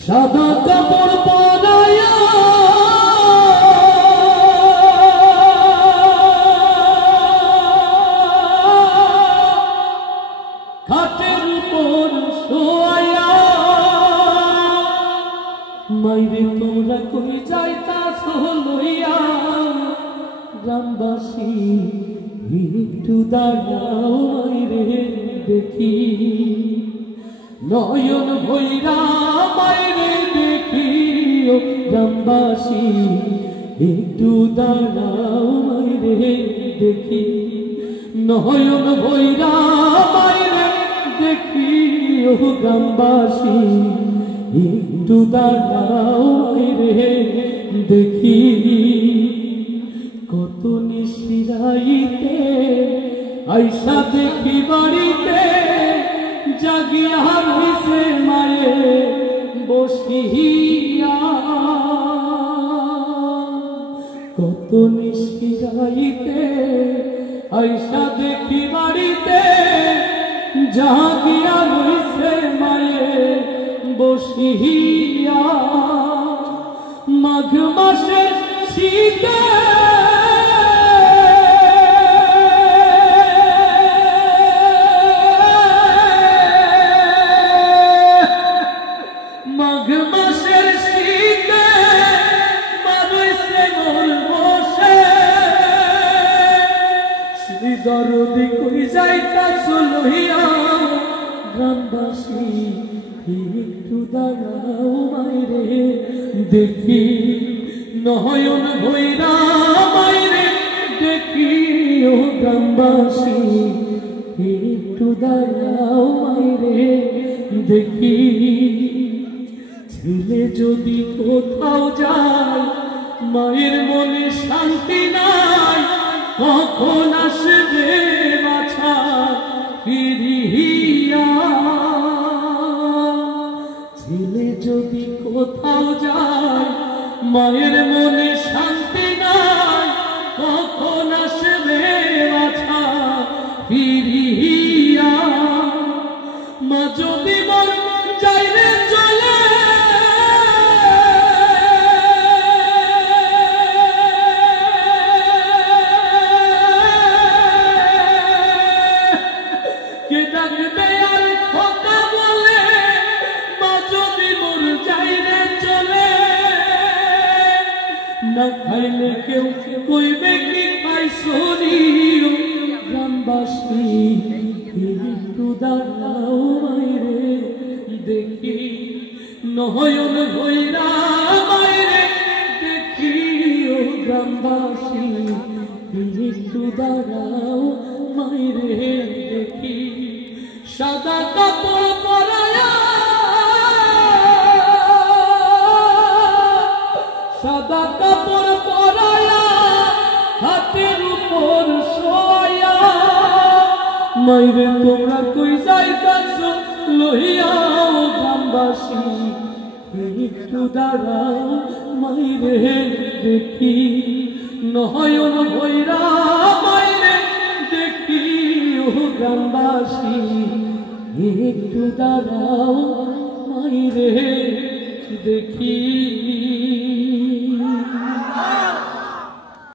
সাদা কাপড় পরায়া খাটের উপর শোয়া মাইরে তোমরা কই যাইতাছ লইয়া গ্রামবাসী একটু দাঁড়াও মাইরে দেখি নয়ন ভৈরা মাইরে দেখি ও গ্রামবাসী একটু দাঁড়াও মাইরে দেখি নয়ন ভৈরা মাইরে দেখি ও গ্রামবাসী একটু দাঁড়াও মাইরে দেখি কত নিশিরাইতে আইসা দেখি বাড়িতে জাগিয়া হইছে মায়ে বসিয়া কত নিশিরাইতে আইসা দেখি বাড়িতে জাগিয়া হইছে মায়ে বসিয়া মাঘ মাসে শীতে মাঘ মাসের শীতে মানুষে মোর বসে শ্রী দরদি কই যাইতাছ লইয়া গ্রামবাসী একটু দাঁড়াও মাইরে দেখি নয়ন ভৈরা মাইরে দেখি ও গ্রামবাসী একটু দাঁড়াও মাইরে দেখি ছেলে যদি কোথাও যায় মায়ের মনে শান্তি নাই কখন আসবে বাছা ফিরিয়া ছেলে যদি কোথাও যায় মায়ের মনে শান্তি নাই কখন আসবে বাছা ফিরিয়া মা যদি মন যাইরে চলে কে ডাকবে আর কথা বলে মা যদি মোর যাইরে চলে না খাইলে কেউ কইবে কি খাইছনি গ্রামবাসী একটু দাঁড়াও মাইরে দেখি নয়ন ভৈরা মাইরে দেখি ও গ্রামবাসী একটু দাঁড়াও মাইরে দেখি সাদা কাপড় পরায়া সাদা কাপড় পরায়া হাতের উপর শোয়া মাইরে তোমরা কই যাইতাছ লইয়া গ্রামবাসী একটু দাঁড়াও মাইরে দেখি নয়ন ভৈরা মাইরে দেখি ও গ্রামবাসী একটু দাঁড়াও মাইরে দেখি।